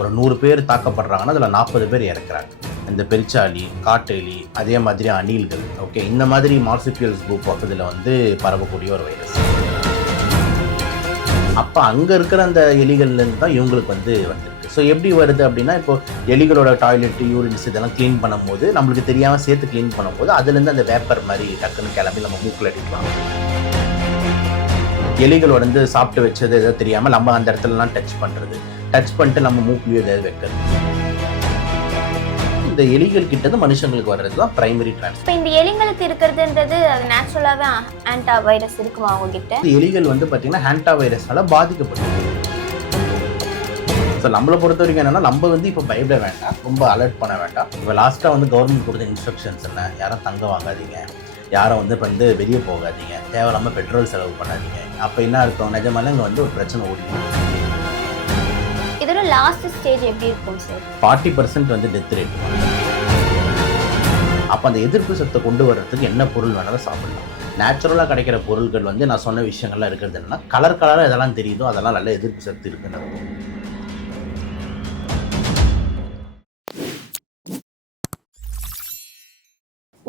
ஒரு 100 பேர் தாக்கப்படுறாங்கன்னா அதில் 40 பேர் இறக்குறாங்க. இந்த பெருச்சாளி, காட்டெலி, அதே மாதிரி அணில்கள், ஓகே, இந்த மாதிரி மார்சுபியல்ஸ் குரூப் ஆஃப் இதில் வந்து பரவக்கூடிய ஒரு வைரஸ். அப்போ அங்கே இருக்கிற அந்த எலிகள்லேருந்து தான் இவங்களுக்கு வந்து வந்துருக்கு. ஸோ எப்படி வருது அப்படின்னா, இப்போ எலிகளோட டாய்லெட், யூரின்ஸ் இதெல்லாம் க்ளீன் பண்ணும்போது நம்மளுக்கு தெரியாமல் சேர்த்து க்ளீன் பண்ணும்போது அதுலேருந்து அந்த வேப்பர் மாதிரி டக்குன்னு கிளம்பி நம்ம மூக்கில் அடிக்கலாம். எலிகள் வந்து சாப்பிட்டு வச்சது எதோ தெரியாமல் நம்ம அந்த இடத்துலலாம் டச் பண்ணிட்டு நம்ம மூக்குலையோ எதாவது வைக்கிறது. இந்த எலிகள் கிட்ட மனுஷங்களுக்கு வர்றது தான் பிரைமரி டிரான்ஸ்மிஷன். இப்போ இந்த எலிகளுக்கு இருக்கிறதுன்றது அது நேச்சுரலாகவே ஆன்டா வைரஸ் இருக்குமா அவங்க கிட்ட? எலிகள் வந்து பார்த்தீங்கன்னா ஆன்டா வைரஸ்னால பாதிக்கப்பட்டிருக்கு. ஸோ நம்மளை பொறுத்த வரைக்கும் என்னன்னா, நம்ம வந்து இப்போ பயப்பட வேண்டாம், ரொம்ப அலர்ட் பண்ண வேண்டாம். இப்போ லாஸ்ட்டாக வந்து கவர்மெண்ட் கொடுத்த இன்ஸ்ட்ரக்ஷன்ஸ் என்ன, யாரும் தங்க வாங்காதீங்க, யாரும் வந்து இப்போ வந்து வெளியே போகாதீங்க, தேவையில்லாமல் பெட்ரோல் செலவு பண்ணாதீங்க. அப்போ என்ன இருக்கும், நிஜமாலே இங்கே வந்து ஒரு பிரச்சனை ஓடிக்கும். இதோட லாஸ்ட் ஸ்டேஜ் எப்படி இருக்கும் சார்? 40% வந்து டெத் ரேட். அப்போ அந்த எதிர்ப்பு சத்தை கொண்டு வர்றதுக்கு என்ன பொருள் வேணாலும் சாப்பிடலாம். நேச்சுரலாக கிடைக்கிற பொருட்கள் வந்து நான் சொன்ன விஷயங்கள்லாம் இருக்கிறது என்னன்னா, கலராக எதெல்லாம் தெரியுதோ அதெல்லாம் நல்ல எதிர்ப்பு சத்து இருக்குன்னு இருக்கும்.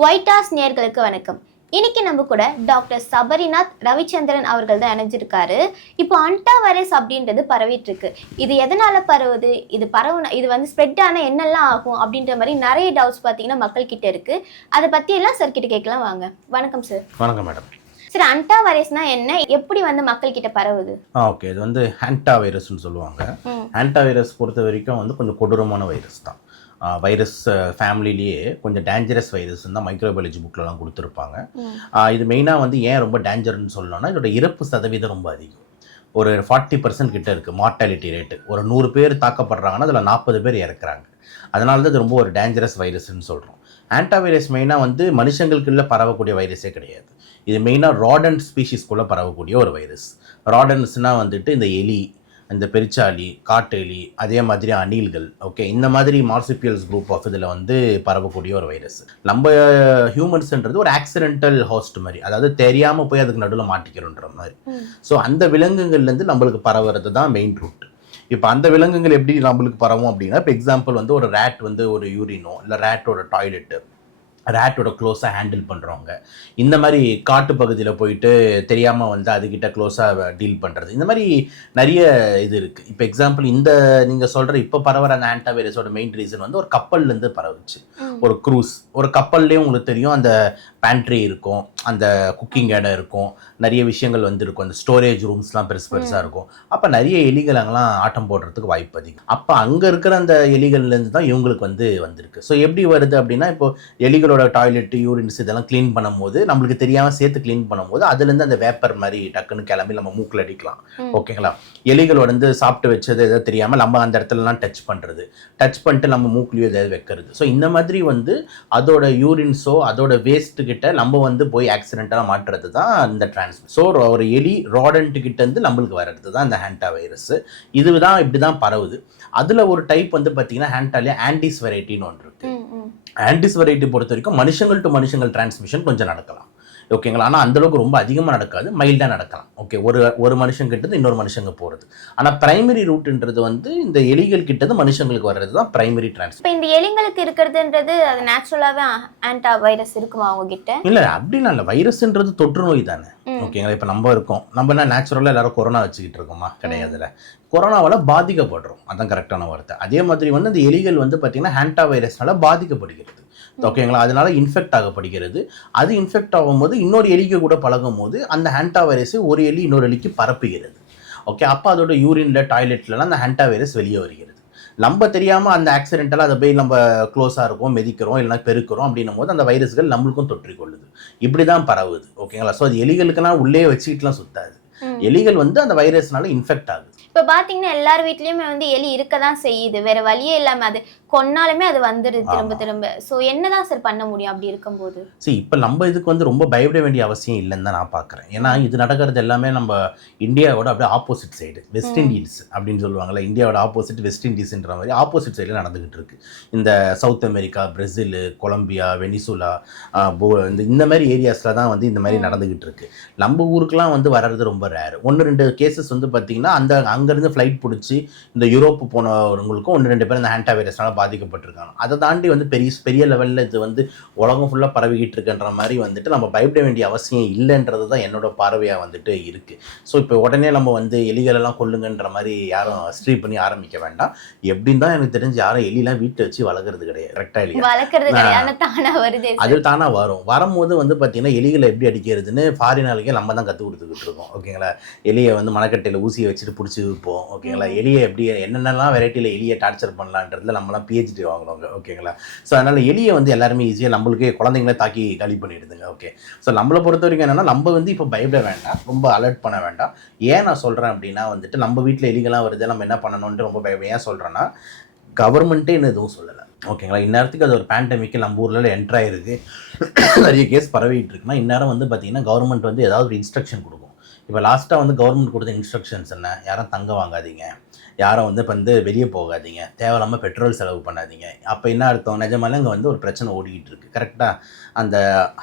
ஒயிட் ஹார்ஸ் நேயர்களுக்கு வணக்கம். இன்னைக்கு நம்ம கூட டாக்டர் சபரிநாத் ரவிச்சந்திரன் அவர்கள் தான் இணைஞ்சிருக்காரு. இப்போ அன்டா வைரஸ் அப்படின்றது பரவிட்டு இருக்கு. இது எதனால பரவுது, இது வந்து ஸ்ப்ரெட் ஆனால் என்னெல்லாம் ஆகும் அப்படின்ற மாதிரி நிறைய டவுட்ஸ் பார்த்தீங்கன்னா மக்கள் கிட்ட இருக்கு. அதை பற்றி எல்லாம் சார் கிட்ட கேட்கலாம் வாங்க. வணக்கம் சார். வணக்கம் மேடம். சார், அன்டா வைரஸ்னா என்ன, எப்படி வந்து மக்கள் கிட்ட பரவுது? ஓகே, இது வந்து ஆன்டா வைரஸ்ன்னு சொல்லுவாங்க. ஆன்டா வைரஸ் பொறுத்த வரைக்கும் வந்து கொஞ்சம் கொடூரமான வைரஸ் தான். வைரஸ் ஃபேமிலிலேயே கொஞ்சம் டேஞ்சரஸ் வைரஸ் தான் மைக்ரோபயாலஜி புக்கிலலாம் கொடுத்துருப்பாங்க. இது மெயினாக வந்து ஏன் ரொம்ப டேஞ்சர்னு சொல்லணும்னா, இதோட இறப்பு சதவீதம் ரொம்ப அதிகம். ஒரு 40% கிட்ட இருக்குது மார்ட்டாலிட்டி ரேட்டு. ஒரு 100 பேர் தாக்கப்படுறாங்கன்னா அதில் 40 பேர் இறக்குறாங்க. அதனால தான் இது ரொம்ப ஒரு டேஞ்சரஸ் வைரஸ்ன்னு சொல்கிறோம். ஆன்டா வைரஸ் மெயினாக வந்து மனுஷங்களுக்குள்ளே பரவக்கூடிய வைரஸே கிடையாது. இது மெயினாக ராடன்ட் ஸ்பீஷீஸ்குள்ளே பரவக்கூடிய ஒரு வைரஸ். ராடன்ஸ்னால் வந்துட்டு இந்த எலி, இந்த பெருச்சாளி, காட்டெலி, அதே மாதிரி அணில்கள், ஓகே, இந்த மாதிரி மார்சுபியல்ஸ் குரூப் ஆஃப் இதில் வந்து பரவக்கூடிய ஒரு வைரஸ். நம்ம ஹியூமன்ஸ்ன்றது ஒரு ஆக்சிடென்டல் ஹோஸ்ட் மாதிரி, அதாவது தெரியாமல் போய் அதுக்கு நடுவில் மாட்டிக்கிறோன்ற மாதிரி. ஸோ அந்த விலங்குகள்லேருந்து நம்மளுக்கு பரவுறது தான் மெயின் ரூட். இப்போ அந்த விலங்குகள் எப்படி நம்மளுக்கு பரவும் அப்படின்னா, இப்போ எக்ஸாம்பிள் வந்து ஒரு ரேட் வந்து ஒரு யூரினோ இல்லை ரேட்டோட டாய்லெட்டு, ரேட்டோட க்ளோஸாக ஹேண்டில் பண்ணுறவங்க, இந்த மாதிரி காட்டு பகுதியில் போயிட்டு தெரியாமல் வந்து அதுக்கிட்ட க்ளோஸாக டீல் பண்ணுறது, இந்த மாதிரி நிறைய இது இருக்குது. இப்போ எக்ஸாம்பிள் இந்த நீங்கள் சொல்கிற இப்போ பரவுற அந்த ஆன்டா வைரஸோட மெயின் ரீசன் வந்து ஒரு கப்பல்லேருந்து பரவுச்சு. ஒரு க்ரூஸ், ஒரு கப்பல்லேயும் உங்களுக்கு தெரியும் அந்த பேண்ட்ரி இருக்கும், அந்த குக்கிங் இடம் இருக்கும், நிறைய விஷயங்கள் வந்து இருக்கும், அந்த ஸ்டோரேஜ் ரூம்ஸ்லாம் பெருசாக இருக்கும். அப்போ நிறைய எலிகள் அங்கெல்லாம் ஆட்டம் போடுறதுக்கு வாய்ப்பு அதிகம். அப்போ அங்கே இருக்கிற அந்த எலிகள்லேருந்து தான் இவங்களுக்கு வந்திருக்கு. ஸோ எப்படி வருது அப்படின்னா, இப்போ எலிகளோட டாய்லெட், யூரின்ஸ் இதெல்லாம் க்ளீன் பண்ணும்போது நம்மளுக்கு தெரியாமல் சேர்த்து க்ளீன் பண்ணும்போது அதுலேருந்து அந்த வேப்பர் மாதிரி டக்குன்னு கிளம்பி நம்ம மூக்கில் அடிக்கலாம். ஓகேங்களா? எலிகள் வந்து சாப்பிட்டு வச்சது எதோ தெரியாமல் நம்ம அந்த இடத்துலலாம் டச் பண்ணிட்டு நம்ம மூக்குலையோ எதாவது வைக்கிறது. ஸோ இந்த மாதிரி வந்து அதோட யூரின்ஸோ அதோட வேஸ்ட்டு கிட்ட நம்ம வந்து போய் ஆக்சிடென்ட்டாக மாட்டுறது தான் இந்த டிரான்ஸ்மிட். ஸோ ஒரு எலி ராடன்ட்டு கிட்ட இருந்து நம்மளுக்கு வர்றது தான் இந்த ஆன்டா வைரஸ். இதுதான் இப்படி தான் பரவுது. அதில் ஒரு டைப் வந்து பார்த்தீங்கன்னா ஆன்டாலே ஆன்டிஸ் வெரைட்டின்னு ஒன்று இருக்குது. ஆன்டிஸ் வெரைட்டி பொறுத்த வரைக்கும் மனுஷங்கள் டு மனுஷங்கள் டிரான்ஸ்மிஷன் கொஞ்சம் நடக்கலாம், ஓகேங்களா? ஆனால் அந்தளவுக்கு ரொம்ப அதிகமாக நடக்காது, மைல்டாக நடக்கலாம். ஓகே, ஒரு மனுஷன் கிட்டது இன்னொரு மனுஷங்க போகிறது. ஆனால் பிரைமரி ரூட்ன்றது வந்து இந்த எலிகள் கிட்டது மனுஷங்களுக்கு வர்றது தான் பிரைமரி டிரான்ஸ்மிஷன். இப்போ இந்த எலிகளுக்கு இருக்கிறதுன்றது அது நேச்சுரலாகவே ஆன்டா வைரஸ் இருக்குமா அவங்க கிட்ட? இல்லை, அப்படின்னா இல்லை. வைரஸ்ன்றது தொற்று நோய் தானே, ஓகேங்களா? இப்போ நம்ம இருக்கோம், நம்ம என்ன நேச்சுரலாக எல்லாரும் கொரோனா வச்சுக்கிட்டு இருக்கோமா? கிடையாதுல்ல. கொரோனாவால் பாதிக்கப்படுறோம், அதான் கரெக்டான வார்த்தை. அதே மாதிரி வந்து அந்த எலிகள் வந்து பார்த்திங்கன்னா ஆன்டா வைரஸ்னால பாதிக்கப்படுகிறது, ஓகேங்களா? அதனால இன்ஃபெக்ட் ஆகப்படுகிறது. அது இன்ஃபெக்ட் ஆகும்போது இன்னொரு எலிக்கு கூட பழகும் போது அந்த ஆன்டா வைரஸ் ஒரு எலி இன்னொரு எலிக்கு பரப்புகிறது. ஓகே, அப்போ அதோட யூரின்ல, டாய்லெட்லலாம் அந்த ஆன்டா வைரஸ் வெளியே வருகிறது. நம்ம தெரியாமல் அந்த ஆக்சிடென்டலாக அதை போய் நம்ம க்ளோஸாக இருக்கும், மெதிக்கிறோம், இல்லைனா பெருக்கிறோம் அப்படின்னும் போது அந்த வைரஸ்கள் நம்மளுக்கும் தொற்றிக்கொள்ளுது. இப்படி தான் பரவுது, ஓகேங்களா? ஸோ அது எலிகளுக்கெல்லாம் உள்ளே வச்சுக்கிட்டுலாம் சுத்தாது. எலிகள் வந்து அந்த வைரஸ்னால இன்ஃபெக்ட் ஆகுது. இப்போ பார்த்தீங்கன்னா எல்லார் வீட்லேயுமே வந்து எலி இருக்க தான் செய்யுது, வேறு வழியே இல்லாமல் அது கொன்னாலுமே அது வந்துடுது திரும்ப. ஸோ என்னதான் சார் பண்ண முடியும் அப்படி இருக்கும்போது? சரி, இப்போ நம்ம இதுக்கு வந்து ரொம்ப பயப்பட வேண்டிய அவசியம் இல்லைன்னு தான் நான் பார்க்குறேன். ஏன்னா இது நடக்கிறது எல்லாமே நம்ம இந்தியாவோட அப்படியே ஆப்போசிட் சைடு, வெஸ்ட் இண்டீஸ் அப்படின்னு சொல்லுவாங்கள்ல, இந்தியாவோட ஆப்போசிட் வெஸ்ட் இண்டீஸ்ன்ற மாதிரி ஆப்போசிட் சைடில் நடந்துக்கிட்டு இருக்கு. இந்த South America, Brazil, Colombia, Venezuela, இந்த மாதிரி ஏரியாஸில் தான் வந்து இந்த மாதிரி நடந்துக்கிட்டு இருக்கு. நம்ம ஊருக்குலாம் வந்து வர்றது ரொம்ப ரேர். 1-2 கேசஸ் வந்து பார்த்திங்கன்னா அங்கேருந்து ஃப்ளைட் பிடிச்சி இந்த யூரோப்பு போனவங்களுக்கும் 1-2 பேர் இந்த ஹேண்டா வைரஸ்னால பாதிக்கப்பட்டிருக்காங்க. அதை தாண்டி வந்து பெரிய லெவலில் இது வந்து உலகம் ஃபுல்லாக பரவிக்கிட்டு இருக்குன்ற மாதிரி வந்துட்டு நம்ம பயப்பட வேண்டிய அவசியம் இல்லைன்றது தான் என்னோட பார்வையாக வந்துட்டு இருக்குது. ஸோ இப்போ உடனே நம்ம வந்து எலிகளெல்லாம் கொல்லுங்கன்ற மாதிரி யாரும் ஸ்ட்ரீட் பண்ணி ஆரம்பிக்க வேண்டாம். எப்படின்னு தான் எனக்கு தெரிஞ்சு யாரும் எலிலாம் வீட்டை வச்சு வளர்க்குறது கிடையாது. கரெக்டாக இல்லையா? வளர்க்குறது கிடையாது, தானா வருது. அது தானாக வரும்போது வந்து பார்த்தீங்கன்னா எலிகளை எப்படி அடிக்கிறதுன்னு ஃபாரினாலுக்கே நம்ம தான் கற்றுக் கொடுத்துக்கிட்டு இருக்கோம். ஓகேங்களா? எலியை வந்து மணக்கட்டையில் ஊசியை வச்சுட்டு பிடிச்சி வைப்போம். ஓகேங்களா? எலியை எப்படி என்னென்னலாம் வெரைட்டியில் எலியை டார்ச்சர் பண்ணலான்றதுல நம்மளாம் PhD வாங்குறோங்க. ஓகேங்களா? ஸோ அதனால் எலியை வந்து எல்லாருமே ஈஸியாக நம்மளுக்கே குழந்தைங்களே தாக்கி காலி பண்ணிடுதுங்க. ஓகே, ஸோ நம்மளை பொறுத்த வரைக்கும் என்னென்னா நம்ம வந்து இப்போ பயப்பட வேண்டாம், ரொம்ப அலர்ட் பண்ண வேண்டாம். ஏன் நான் சொல்கிறேன் அப்படின்னா வந்துட்டு நம்ம வீட்டில் எலிகள்லாம் வருது, நம்ம என்ன பண்ணணுன்ட்டு ரொம்ப ஏன் சொல்கிறேன்னா, கவர்மெண்ட்டே இன்னும் எதுவும் சொல்லலை. ஓகேங்களா? இந்நேரத்துக்கு அது ஒரு பேண்டமிக்கு நம்ம ஊரில் என்ட்ரு ஆகிருக்கு, நிறைய கேஸ் பரவிட்டு இருக்குன்னா இந்நேரம் வந்து பார்த்திங்கன்னா கவர்மெண்ட் வந்து ஏதாவது ஒரு இன்ஸ்ட்ரக்ஷன் கொடுக்கும். இப்போ லாஸ்ட்டாக வந்து கவர்மெண்ட் கொடுத்த இன்ஸ்ட்ரக்ஷன்ஸ் என்ன? யாரும் தங்க வாங்காதீங்க, யாரும் வந்து வெளியே போகாதீங்க, தேவையில்லாமல் பெட்ரோல் செலவு பண்ணாதீங்க. அப்போ என்ன அர்த்தம்? நிஜமாலே இங்கே வந்து ஒரு பிரச்சனை ஓடிக்கிட்டு இருக்குது. கரெக்டாக அந்த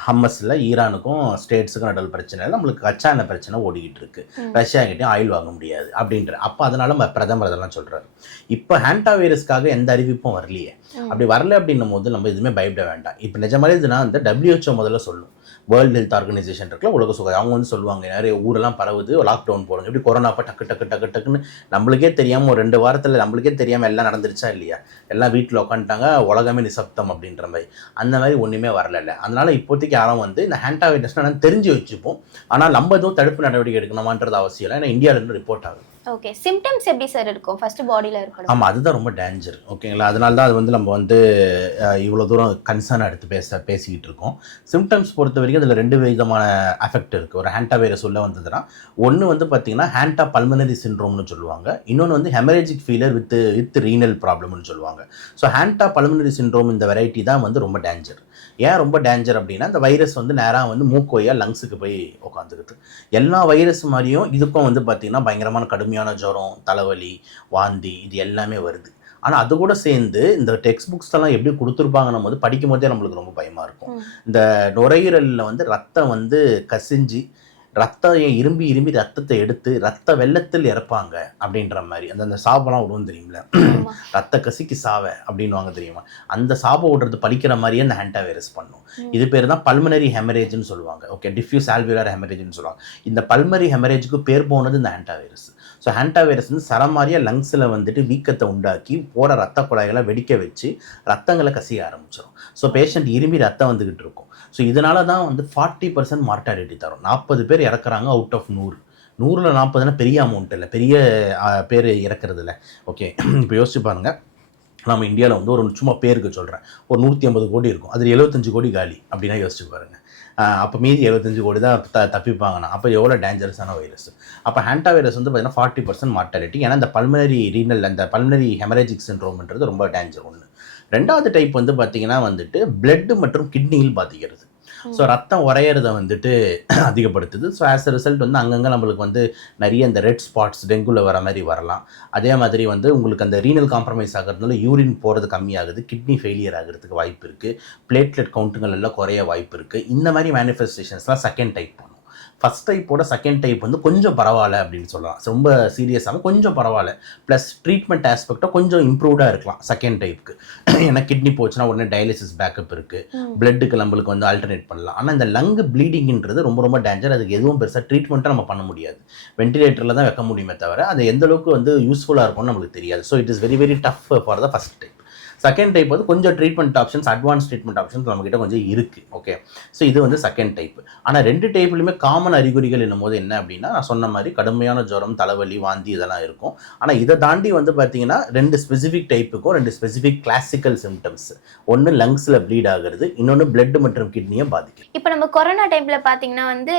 ஹம்மஸில் ஈரானுக்கும் ஸ்டேட்ஸுக்கும் நடுவில் பிரச்சனை இல்லை, நம்மளுக்கு கச்சா எண்ணெய் பிரச்சனை ஓடிக்கிட்டு இருக்குது. ரஷ்யாக்கிட்டையும் ஆயில் வாங்க முடியாது அப்படின்ற அப்போ அதனால் பிரதமர் அதெல்லாம் சொல்கிறார். இப்போ ஹேண்டா வைரஸ்க்காக எந்த அறிவிப்பும் வரலையே. அப்படி வரல அப்படின்னும் போது நம்ம எதுவுமே பயப்பட வேண்டாம். இப்போ நிஜமாலே இதுனா அந்த WHO முதல்ல சொல்லும், வேர்ல்டு ஹெல்த் ஆர்கனைசேஷன் இருக்குல்ல, உலக சுகாதாரம், அவங்க வந்து சொல்லுவாங்க நிறைய ஊரெல்லாம் பரவுது, லாக்டவுன் போடுங்க. எப்படி கொரோனாப்போ டக்குன்னு நம்மளுக்கே தெரியாமல் ஒரு 2 வாரத்தில் நம்மளுக்கே தெரியாமல் எல்லாம் நடந்துருச்சா இல்லையா? எல்லாம் வீட்டில் உட்காந்துட்டாங்க, உலகமே நிசப்தம் அப்படின்ற மாதிரி. அந்த மாதிரி ஒன்றுமே வரல. அதனால் இப்போதைக்கு யாரும் வந்து இந்த ஹேண்டா வைரஸ்னால் தெரிஞ்சு வச்சுப்போம். ஆனால் நம்ம எதுவும் தடுப்பு நடவடிக்கை எடுக்கணுமான்றது அவசியம் இல்லை. ஏன்னா இந்தியாவிலேருந்து ரிப்போர்ட் ஆகுது. ஓகே, சிம்டம்ஸ் எப்படி சார் இருக்கும்? ஃபர்ஸ்ட் பாடியில் இருக்கணும். ஆமாம், அதுதான் ரொம்ப டேஞ்சர். ஓகேங்களா? அதனால தான் அது வந்து நம்ம வந்து இவ்வளோ தூரம் கன்சர்னாக எடுத்து பேசிக்கிட்டு இருக்கோம். சிம்டம்ஸ் பொறுத்த வரைக்கும் அதில் 2 விதமான அஃபெக்ட் இருக்குது. ஒரு ஹேண்டா வைரஸ் உள்ள வந்ததுன்னா ஒன்று வந்து பார்த்திங்கன்னா ஹேண்டா பல்மனரி சிண்ட்ரோம்னு சொல்லுவாங்க, இன்னொன்று வந்து ஹெமரேஜிக் ஃபீலர் வித் ரீனல் ப்ராப்ளம்னு சொல்லுவாங்க. ஸோ ஹேண்டா பல்மனரி சிண்ட்ரோம் இந்த வெரைட்டி தான் வந்து ரொம்ப டேஞ்சர். ஏன் ரொம்ப டேஞ்சர் அப்படின்னா, இந்த வைரஸ் வந்து நேராக வந்து மூக்கோயா லங்ஸுக்கு போய் உட்காந்துக்குது. எல்லா வைரஸ் மாதிரியும் இதுக்கும் வந்து பார்த்திங்கன்னா பயங்கரமான கடுமையான ஜுரம், தலைவலி, வாந்தி, இது எல்லாமே வருது. ஆனால் அது கூட சேர்ந்து இந்த டெக்ஸ்ட் புக்ஸ்லாம் எப்படி கொடுத்துருப்பாங்கன்னும் போது படிக்கும் போதே நம்மளுக்கு ரொம்ப பயமாக இருக்கும். இந்த நுரையீரலில் வந்து ரத்தம் வந்து கசிஞ்சு ரத்தம் இரும்பி ரத்தத்தை எடுத்து ரத்த வெள்ளத்தில் இறப்பாங்க அப்படின்ற மாதிரி அந்த சாபெல்லாம் விடுவோம் தெரியுங்களா? ரத்த கசிக்கு சாவ அப்படின்வாங்க தெரியுமா? அந்த சாபம் விடுறது பலிக்கிற மாதிரியே அந்த ஹேண்டா வைரஸ் பண்ணும். இது பேர் தான் பல்மனரி ஹெமரேஜ்னு சொல்லுவாங்க. ஓகே, டிஃப்யூஸ் ஆல்வியுலர் ஹெமரேஜ்னு சொல்லுவாங்க. இந்த பல்மனரி ஹெமரேஜுக்கு பேர் போனது இந்த ஹேண்டா வைரஸ். ஸோ ஹேண்டா வைரஸ் வந்து சரமாரியாக லங்ஸில் வந்துட்டு வீக்கத்தை உண்டாக்கி போகிற ரத்த குழாய்களை வெடிக்க வச்சு ரத்தங்களை கசிய ஆரம்பிச்சிடும். ஸோ பேஷண்ட் இரும்பி ரத்தம் வந்துக்கிட்டு இருக்கும். ஸோ இதனால தான் வந்து 40% மார்ட்டாலிட்டி தரும். 40 பேர் இறக்குறாங்க அவுட் ஆஃப் 100. 100ல் 40னா பெரிய அமௌண்ட் இல்லை, பெரிய பேர் இறக்குறது இல்லை. ஓகே, இப்போ யோசிச்சு பாருங்கள், நம்ம இந்தியாவில் வந்து ஒரு சும்மா பேருக்கு சொல்கிறேன், ஒரு 150 கோடி இருக்கும், அதில் 75 கோடி காலி அப்படின்னா யோசிச்சு பாருங்கள். அப்போ மீதி 75 கோடி தான் தப்பிப்பாங்கண்ணா. அப்போ எவ்வளோ டேஞ்சரஸான வைரஸ். அப்போ ஹேண்டா வைரஸ் வந்து பார்த்திங்கன்னா 40% மார்ட்டாலிட்டி. ஏன்னா இந்த பல்மனரி ரீனல் அந்த பல்மனரி ஹெமரேஜிக் சிண்ட்ரோம்ன்றது ரொம்ப டேஞ்சர் ஒன்று. 2வது டைப் வந்து பார்த்திங்கன்னா வந்துட்டு பிளட் மற்றும் கிட்னியில் பாதிக்கிறது. ஸோ ரத்தம் உரையிறதை வந்துட்டு அதிகப்படுத்துது. ஸோ ஆஸ் அ ரிசல்ட் வந்து அங்கங்கே நம்மளுக்கு வந்து நிறைய இந்த ரெட் ஸ்பாட்ஸ் டெங்குவில் வர மாதிரி வரலாம். அதே மாதிரி வந்து உங்களுக்கு அந்த ரீனல் காம்ப்ரமைஸ் ஆகிறதுனால யூரின் போகிறது கம்மியாகுது, கிட்னி ஃபெயிலியர் ஆகிறதுக்கு வாய்ப்பு இருக்குது, பிளேட்லெட் கவுண்ட்டுகள் எல்லாம் குறைய வாய்ப்பு இருக்குது. இந்த மாதிரி மேனிஃபெஸ்டேஷன்ஸ்லாம் செகண்ட் டைப் பண்ணும். ஃபஸ்ட் டைப்போட செகண்ட் டைப் வந்து கொஞ்சம் பரவாயில்ல அப்படின்னு சொல்லலாம். ரொம்ப சீரியஸாக கொஞ்சம் பரவாயில்ல, ப்ளஸ் ட்ரீட்மெண்ட் ஆஸ்பெக்டாக கொஞ்சம் இம்ப்ரூவ்டாக இருக்கலாம் செகண்ட் டைப்புக்கு. ஏன்னா கிட்னி போச்சுன்னா உடனே டயாலிசிஸ் பேக்கப் இருக்குது, பிளட்டுக்கு நம்மளுக்கு வந்து ஆல்டர்னேட் பண்ணலாம். ஆனால் இந்த லங் ப்ளீடிங்ன்றது ரொம்ப டேஞ்சர். அதுக்கு எதுவும் பெருசாக ட்ரீட்மெண்ட்டாக நம்ம பண்ண முடியாது, வென்டிலேட்டரில் தான் வைக்க முடியுமே தவிர அது எந்த அளவுக்கு வந்து யூஸ்ஃபுல்லாக இருக்கும்னு நம்மளுக்கு தெரியாது. So it is very tough for the first type. Second type வந்து கொஞ்சம் treatment options, advance treatment options நம்மக்கிட்ட கொஞ்சம் இருக்குது. ஓகே, ஸோ இது வந்து செகண்ட் டைப். ஆனால் 2 டைப்லையுமே காமன் அறிகுறிகள் என்னும் போது என்ன அப்படின்னா, நான் சொன்ன மாதிரி கடுமையான ஜுரம், தலைவலி, வாந்தி இதெல்லாம் இருக்கும். ஆனால் இதை தாண்டி வந்து பார்த்தீங்கன்னா 2 ஸ்பெசிஃபிக் டைப்புக்கும் 2 ஸ்பெசிஃபிக் கிளாசிக்கல் சிம்டம்ஸ். ஒன்று லங்ஸில் ப்ளீட் ஆகுறது, இன்னொன்று பிளட் மற்றும் கிட்னியை பாதிக்கும். இப்போ நம்ம கொரோனா டைமில் பார்த்தீங்கன்னா வந்து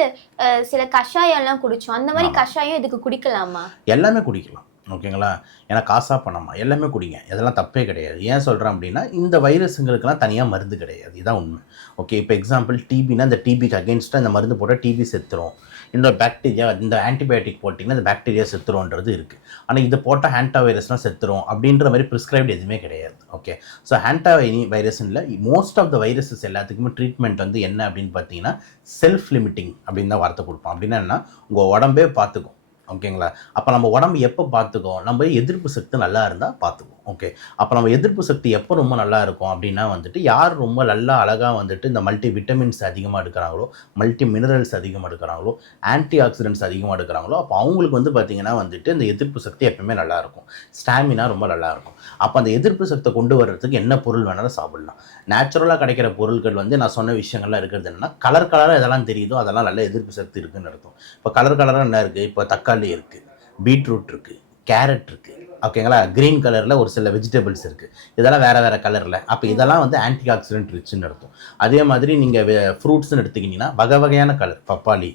சில கஷாயம்லாம் குடிச்சோம், அந்த மாதிரி கஷாயம் இதுக்கு குடிக்கலாமா? எல்லாமே குடிக்கலாம். ஓகேங்களா? ஏன்னா காசா பணமா எல்லாமே குடிங்க, இதெல்லாம் தப்பே கிடையாது. ஏன் சொல்கிறேன் அப்படின்னா, இந்த வைரஸுங்களுக்கெல்லாம் தனியாக மருந்து கிடையாது, இதுதான் உண்மை. ஓகே, இப்போ எக்ஸாம்பிள் டிபினா இந்த டிபிக்கு அகெயின்ஸ்டாக இந்த மருந்து போட்டால் டிபி செத்துரும், இந்த பாக்டீரியா இந்த ஆன்டிபயோட்டிக் போட்டிங்கன்னா இந்த பாக்டீரியா செத்துரும்ன்றது இருக்குது. ஆனால் இதை போட்டால் ஹேண்டா வைரஸ்லாம் செத்துரும் அப்படின்ற மாதிரி ப்ரிஸ்கிரைப்டு எதுவுமே கிடையாது. ஓகே, ஸோ ஹேண்டா வைரஸ்ல மோஸ்ட் ஆஃப் த வைரஸஸ் எல்லாத்துக்குமே ட்ரீட்மெண்ட் வந்து என்ன அப்படின்னு பார்த்தீங்கன்னா செல்ஃப் லிமிட்டிங் அப்படின்னு தான் வார்த்தை கொடுப்போம். அப்படின்னா என்ன, உங்கள் உடம்பே பார்த்துக்கும். ஓகேங்களா. அப்போ நம்ம உடம்பு எப்போ பார்த்துக்கும், நம்ம எதிர்ப்பு சக்தி நல்லா இருந்தால் பார்த்துக்கும். ஓகே, அப்போ நம்ம எதிர்ப்பு சக்தி எப்போ ரொம்ப நல்லா இருக்கும் அப்படின்னா வந்துட்டு, யார் ரொம்ப நல்லா அழகாக வந்துட்டு இந்த மல்டி விட்டமின்ஸ் அதிகமாக எடுக்கிறாங்களோ, மல்டி மினரல்ஸ் அதிகமாக எடுக்கிறாங்களோ, ஆன்டி ஆக்சிடென்ட்ஸ் அதிகமாக எடுக்கிறாங்களோ, அப்போ அவங்களுக்கு வந்து பார்த்திங்கன்னா வந்துட்டு இந்த எதிர்ப்பு சக்தி எப்பவுமே நல்லாயிருக்கும், ஸ்டாமினா ரொம்ப நல்லாயிருக்கும். அப்போ அந்த எதிர்ப்பு சக்தியை கொண்டு வர்றதுக்கு என்ன பொருள் வேணாலும் சாப்பிடலாம். நேச்சுரலாக கிடைக்கிற பொருட்கள் வந்து நான் சொன்ன விஷயங்கள்லாம் இருக்கிறது என்னென்னா, கலராக எதெல்லாம் தெரியுதோ அதெல்லாம் நல்ல எதிர்ப்பு சக்தி இருக்குதுன்னு அர்த்தம். இப்போ கலராக என்ன இருக்குது, இப்போ தக்காளி இருக்குது, பீட்ரூட் இருக்குது, கேரட் இருக்குது, ஓகேங்களா. க்ரீன் கலரில் ஒரு சில வெஜிடபிள்ஸ் இருக்குது, இதெல்லாம் வேறு கலரில். அப்போ இதெல்லாம் வந்து ஆன்டி ஆக்சிடென்ட் ரிச்சுன்னு அர்த்தம். அதே மாதிரி நீங்கள் ஃப்ரூட்ஸ்னு எடுத்துக்கிட்டிங்கன்னா வகையான கலர், பப்பாளி,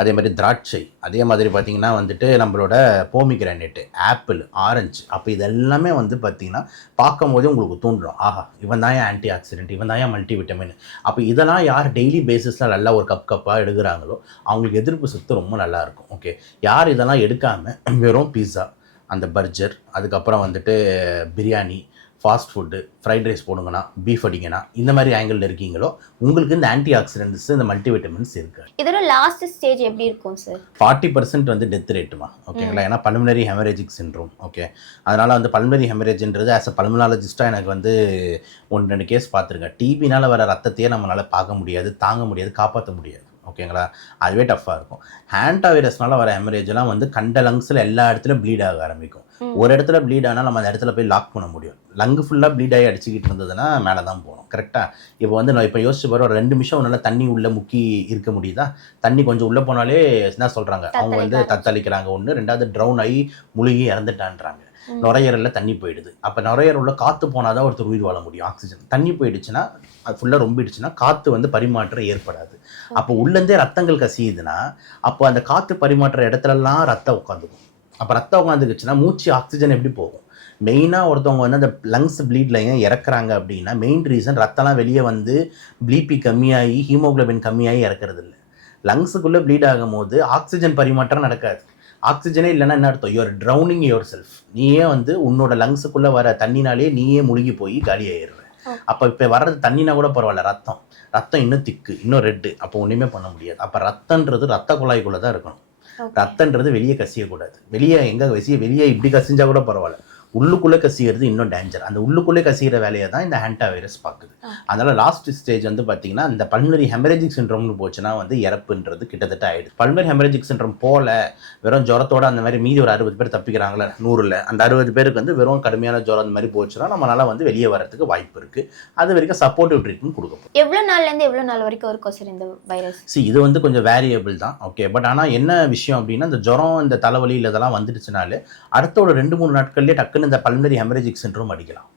அதே மாதிரி திராட்சை, அதே மாதிரி பார்த்திங்கன்னா வந்துட்டு நம்மளோட போமிகிரானேட்டு, ஆப்பிள், ஆரஞ்சு. அப்போ இதெல்லாமே வந்து பார்த்திங்கன்னா பார்க்கும் போதே உங்களுக்கு தோன்றும், ஆஹா இவன் தான் ஆன்டி ஆக்சிடென்ட், இவன் தான் மல்டி விட்டமின். அப்போ இதெல்லாம் யார் டெய்லி பேசிஸில் நல்லா ஒரு கப்பாக எடுக்கிறாங்களோ அவங்களுக்கு எதிர்ப்பு சக்தி ரொம்ப நல்லாயிருக்கும். ஓகே, யார் இதெல்லாம் எடுக்காமல் வெறும் பீஸா, அந்த பர்ஜர், அதுக்கப்புறம் வந்துட்டு biryani, fast food, fried rice போடுங்கண்ணா, பீஃப் அடிங்கண்ணா, இந்த மாதிரி ஆங்கிளில் இருக்கீங்களோ உங்களுக்கு இந்த ஆன்டி ஆக்சிடென்ட்ஸ், இந்த மல்டிவிட்டமின்ஸ் இருக்குது. இதோட லாஸ்ட் ஸ்டேஜ் எப்படி இருக்கும் சார்? 40% வந்து டெத் ரேட்டுமா, ஓகேங்களா. ஏன்னா பல்மனரி ஹெமரேஜிக் சிண்ட்ரோம். ஓகே, அதனால் வந்து பல்மனரி ஹெமரேஜ்ன்றது ஆஸ் அ பல்மனாலஜிஸ்ட்டாக எனக்கு வந்து 1-2 கேஸ் பார்த்துருக்கேன். டிபினால் வர ரத்தத்தையே நம்மளால் பார்க்க முடியாது, தாங்க முடியாது, காப்பாற்ற முடியாது. ஓகேங்களா, அதுவே டஃப்பாக இருக்கும். ஹேண்டா வைரஸ்னால வர ஹெமரேஜெலாம் வந்து கண்ட லங்ஸில் எல்லா இடத்துலையும் ப்ளீட் ஆக ஆரம்பிக்கும். ஒரு இடத்துல ப்ளீட் ஆனால் நம்ம அந்த இடத்துல போய் லாக் பண்ண முடியும். லங்கு ஃபுல்லாக ப்ளீட் ஆகி அடிச்சுக்கிட்டு இருந்ததுன்னா மேலே தான் போகணும். கரெக்டாக. இப்போ வந்து நான் இப்போ யோசிச்சு பாரு, ஒரு 2 நிமிஷம் நல்லா தண்ணி உள்ளே முக்கி இருக்க முடியுதா? தண்ணி கொஞ்சம் உள்ளே போனாலே என்ன சொல்கிறாங்க, அவங்க வந்து தத்தளிக்கிறாங்க. ஒன்று, 2வது ட்ரவுன் ஆகி முழுகி இறந்துட்டான்றாங்க. நுரையீரலில் தண்ணி போயிடுது. அப்போ நுரையீரலில் காற்று போனால் தான் ஒருத்தர் உயிர் வாழ முடியும். ஆக்சிஜன் தண்ணி போயிடுச்சுன்னா, அது ஃபுல்லாக ரொம்பிடுச்சுன்னா காற்று வந்து பரிமாற்றம் ஏற்படாது. அப்போ உள்ளேருந்தே ரத்தங்கள் கசியுதுன்னா, அப்போ அந்த காற்று பரிமாற்ற இடத்துலலாம் ரத்தம் உட்காந்துக்கும். அப்போ ரத்தம் உட்காந்துக்குச்சுன்னா மூச்சு ஆக்சிஜன் எப்படி போகும்? மெயினாக ஒருத்தவங்க வந்து அந்த லங்ஸ் ப்ளீடில் ஏன் இறக்குறாங்க அப்படின்னா, மெயின் ரீசன் ரத்தம்லாம் வெளியே வந்து பிபி கம்மியாகி ஹீமோக்ளோபின் கம்மியாகி இறக்குறது இல்லை. லங்ஸுக்குள்ளே ப்ளீட் ஆகும் போது ஆக்சிஜன் பரிமாற்றம் நடக்காது. ஆக்சிஜனே இல்லைன்னா என்ன அர்த்தம்? You're drowning yourself. நீயே வந்து உன்னோட லங்ஸுக்குள்ளே வர தண்ணினாலே நீயே முழுகி போய் காலி ஆயிடுற. அப்போ இப்போ வர்றது தண்ணினா கூட பரவாயில்ல, ரத்தம் இன்னும் திக்கு, இன்னும் ரெட்டு. அப்போ ஒன்றுமே பண்ண முடியாது. அப்போ ரத்தன்றது ரத்த குழாய்க்குள்ளே தான் இருக்கணும். ரத்தன்றது வெளியே கசியக்கூடாது. வெளியே எங்கே வெளியே இப்படி கசிஞ்சா கூட பரவாயில்ல, உள்ளுக்குள்ளே கசிகிறது இன்னும் டேஞ்சர். அந்த உள்ளுக்குள்ளே கசிகிற வேலையை தான் இந்த ஹேண்டா வைரஸ் பார்க்குது. அதனால் லாஸ்ட் ஸ்டேஜ் வந்து பார்த்திங்கன்னா இந்த பல்மனரி ஹெமரேஜிக் சிண்ட்ரோம்னு போச்சுன்னா வந்து இறப்புன்றது கிட்டத்தட்ட ஆகிடுது. பல்மனரி ஹெமரேஜிக் சிண்ட்ரோம் போல வெறும் ஜுரத்தோட அந்த மாதிரி மீதி ஒரு 60 பேர் தப்பிக்கிறாங்களே 100ல், அந்த 60 பேருக்கு வந்து வெறும் கடுமையான ஜுரம் அந்த மாதிரி போச்சுன்னா நம்மளால் வந்து வெளியே வரதுக்கு வாய்ப்பு இருக்குது. அது வரைக்கும் சப்போர்ட்டிவ் ட்ரீட்மெண்ட் கொடுக்கும். எவ்வளோ நாள்லேருந்து எவ்வளோ நாள் வரைக்கும் இருக்கும் சார் இந்த வைரஸ்? இது வந்து கொஞ்சம் வேரியபிள் தான். ஓகே, பட் ஆனால் என்ன விஷயம் அப்படின்னா, இந்த ஜுரம், இந்த தலைவலி இதெல்லாம் வந்துடுச்சுனாலே அடுத்த ஒரு 2-3 நாட்கள்லேயே டக்குன்னு இந்த பல்மனரி ஹெமரேஜிக் சிண்ட்ரோம் அடிக்கலாம்.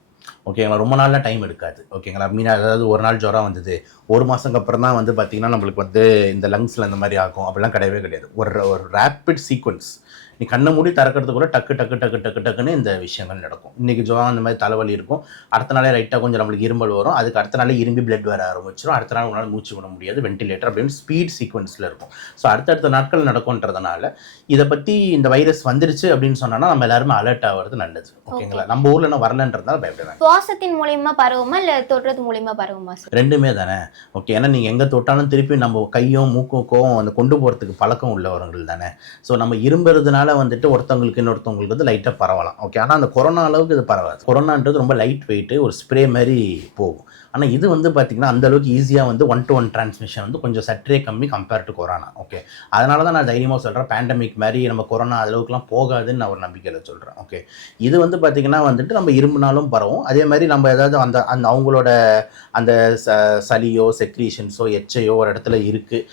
ஓகேங்களா, ரொம்ப நாளில் டைம் எடுக்காது. ஓகேங்களா, அதாவது ஒரு நாள் ஜுரம் வந்தது, 1 மாதத்துக்கு அப்புறம் தான் வந்து பார்த்திங்கன்னா நம்மளுக்கு வந்து இந்த லங்ஸில் அந்த மாதிரி ஆகும். அப்படிலாம் கிடையவே கிடையாது. ஒரு ரேப்பிட் சீக்வன்ஸ். நீ கண்ணை மூடி திறக்கிறதுக்குள்ள டக்குன்னு இந்த விஷயங்கள் நடக்கும். இன்றைக்கி ஜுரம் அந்த மாதிரி தலைவலி இருக்கும், அடுத்த நாளே ரைட்டாக கொஞ்சம் நம்மளுக்கு இருமல் வரும், அதுக்கு அடுத்த நாளே இரும்பி பிளட் வர ஆரம்பிச்சிடும், அடுத்த நாள் உங்களால் மூச்சு விட முடியாது, வென்டிலேட்டர் அப்படின்னு ஸ்பீட் சீக்வன்ஸில் இருக்கும். ஸோ அடுத்தடுத்த நாட்கள் நடக்கும்ன்றதுனால இதை பற்றி இந்த வைரஸ் வந்துருச்சு அப்படின்னு சொன்னால் நம்ம எல்லாருமே அலர்ட் ஆகிறது நல்லது. ஓகேங்களா, நம்ம ஊரில் என்ன வரலன்றதுனால பயப்படுறாங்க. சுவாசத்தின் மூலியமா பரவுமா இல்லை தொடுறது மூலியமா பரவுமா சார்? ரெண்டுமே தானே. ஓகே, ஏன்னா நீங்கள் எங்கே தொட்டாலும் திருப்பி நம்ம கையும் மூக்கும் அந்த கொண்டு போகிறதுக்கு பழக்கம் உள்ளவர்கள் தானே. ஸோ நம்ம இரும்புறதுனால வந்துட்டு ஒருத்தவங்களுக்கு இன்னொருத்தவங்களுக்கு வந்து லைட்டாக பரவலாம். ஓகே, ஆனால் அந்த கொரோனா அளவுக்கு இது பரவாது. கொரோனான்றது ரொம்ப லைட் வெயிட்டு, ஒரு ஸ்ப்ரே மாதிரி போகும். ஆனால் இது வந்து பார்த்திங்கன்னா அந்தளவுக்கு ஈஸியாக வந்து 1-to-1 டிரான்ஸ்மிஷன் வந்து கொஞ்சம் சற்றே கம்மி கம்பேர் டு கொரோனா. ஓகே, அதனால தான் நான் தைரியமாக சொல்கிறேன், பேண்டமிக் மாதிரி நம்ம கொரோனா அளவுக்குலாம் போகாதுன்னு நான் ஒரு நம்பிக்கையில் சொல்கிறேன். ஓகே, இது வந்து பார்த்திங்கன்னா வந்துட்டு நம்ம இரும்புனாலும் பரவும். அதே மாதிரி நம்ம ஏதாவது அந்த அவங்களோட அந்த சளியோ செக்ரீஷன்ஸோ எச்சையோ ஒரு இடத்துல இருக்குது,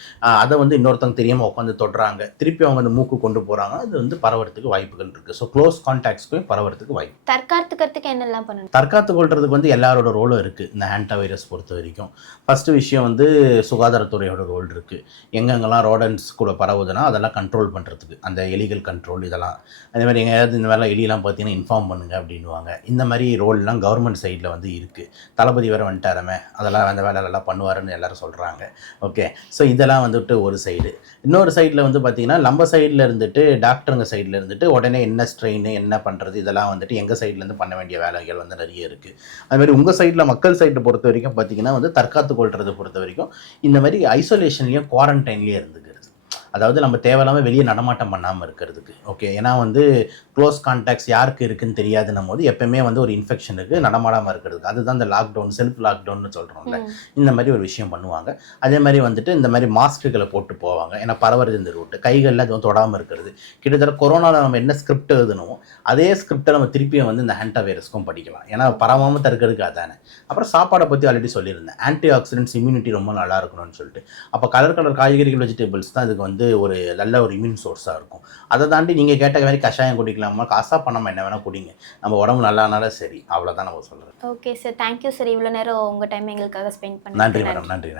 அதை வந்து இன்னொருத்தவங்க தெரியாமல் உட்காந்து தொடுறாங்க, திருப்பி அவங்க அந்த மூக்கு கொண்டு போகிறாங்க, அது வந்து பரவறதுக்கு வாய்ப்புகள் இருக்குது. ஸோ க்ளோஸ் கான்டாக்ட்ஸ்க்கும் பரவறதுக்கு வாய்ப்பு. தற்காத்துக்கிறதுக்கு என்னெல்லாம் பண்ணணும்? தற்காத்து கொள்றதுக்கு வந்து எல்லாரோட ரோலும் இருக்குது இந்த ஹேண்டா வைரஸ் பொறுத்த வரைக்கும். ஃபஸ்ட்டு விஷயம் வந்து சுகாதாரத்துறையோட ரோல் இருக்குது. எங்கெங்கெல்லாம் ரோடன்ஸ் கூட பரவுதுன்னா அதெல்லாம் கண்ட்ரோல் பண்ணுறதுக்கு, அந்த எலிகள் கண்ட்ரோல் இதெல்லாம். அதே மாதிரி எங்கேயாவது இந்த வேலை எலியெல்லாம் பார்த்தீங்கன்னா இன்ஃபார்ம் பண்ணுங்க அப்படின்வாங்க. இந்த மாதிரி ரோல்லாம் கவர்மெண்ட் சைடில் வந்து இருக்குது. தளபதி வேறு வந்துட்டாரமே, அதெல்லாம் அந்த வேலையெல்லாம் பண்ணுவாருன்னு எல்லோரும் சொல்கிறாங்க. ஓகே, ஸோ இதெல்லாம் வந்துட்டு ஒரு சைடு. இன்னொரு சைடில் வந்து பார்த்திங்கன்னா நம்ம சைடில் இருந்துட்டு டாக்டருங்க சைடில் இருந்துட்டு உடனே என்ன ஸ்ட்ரெயின் என்ன பண்ணுறது இதெல்லாம் வந்துட்டு எங்கள் சைட்லேருந்து பண்ண வேண்டிய வேலைகள் வந்து நிறைய இருக்குது. அதுமாதிரி உங்கள் சைடில் மக்கள் சைட்டை பொறுத்த வரைக்கும் பார்த்திங்கன்னா வந்து தற்காத்து கொள்றதை பொறுத்த வரைக்கும் இந்த மாதிரி ஐசோலேஷன்லேயும் குவாரண்டைன்லேயும் இருந்துக்கிறது. அதாவது நம்ம தேவையில்லாமல் வெளியே நடமாட்டம் பண்ணாமல் இருக்கிறதுக்கு. ஓகே, ஏன்னா வந்து க்ளோஸ் கான்டாக்ட்ஸ் யாருக்கு இருக்குன்னு தெரியாதுன்னும் போது எப்பவுமே வந்து ஒரு இன்ஃபெக்ஷனுக்கு நடமாடாமல் இருக்கிறதுக்கு, அதுதான் இந்த லாக்டவுன், செல்ஃப் லாக்டவுன்னு சொல்கிறோம்ல, இந்த மாதிரி ஒரு விஷயம் பண்ணுவாங்க. அதே மாதிரி வந்துட்டு இந்த மாதிரி மாஸ்க்குகளை போட்டு போவாங்க, ஏன்னா பரவுறது இந்த ரூட்டு. கைகளில் அதுவும் தொடாமல் இருக்கிறது. கிட்டத்தட்ட கொரோனாவில் நம்ம என்ன ஸ்கிரிப்ட் எழுதணுமோ அதே ஸ்கிரிப்டை நம்ம திருப்பியும் வந்து இந்த ஹேண்டா வைரஸ்க்கும் படிக்கலாம், ஏன்னா பரவாமல் தடுக்கிறதுக்கு அதானே. அப்புறம் சாப்பாடை பற்றி ஆல்ரெடி சொல்லியிருந்தேன், ஆன்டி ஆக்சிடென்ட்ஸ் இம்யூனிட்டி ரொம்ப நல்லா இருக்கணும்னு சொல்லிட்டு. அப்போ கலர் காய்கறிகள் வெஜிடபிள்ஸ் தான் இதுக்கு வந்து ஒரு நல்ல ஒரு இம்யூன் சோர்ஸாக இருக்கும். அதை தாண்டி நீங்கள் கேட்ட மாதிரி கஷாயம் குடிக்கலாமா, காசாக பண்ணாமல் என்ன வேணால் குடிங்க, நம்ம உடம்பு நல்லானால சரி, அவ்வளோதான் நம்ம சொல்கிறோம். ஓகே சார், தேங்க்யூ சார், இவ்வளோ நேரம் உங்கள் டைம் எங்களுக்காக ஸ்பெண்ட் பண்ணி. நன்றி மேடம், நன்றி.